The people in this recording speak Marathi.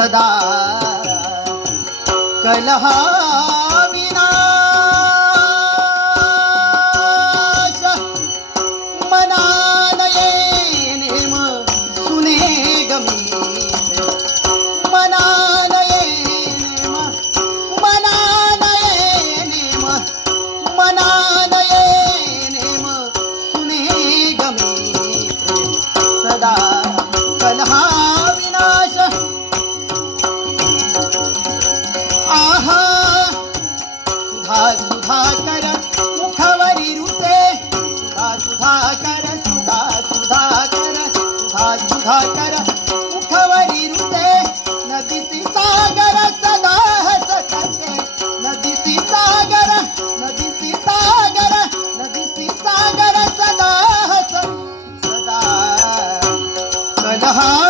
सदा कलहा विनाश मनानये नेम सुने गमीत मनानये नेम मनानये नेम सुने गमीत सदा कलहा विनाश आहा सुधा सुधाकर मुखवरी रुते सुधा सुधाकर सुधा सुधाकर सुधा सुधाकर मुखवरी रुते नदीसी सागर सदा हसते नदीसी सागर नदीसी सागर नदीसी सागर सदा हस सदा कलहा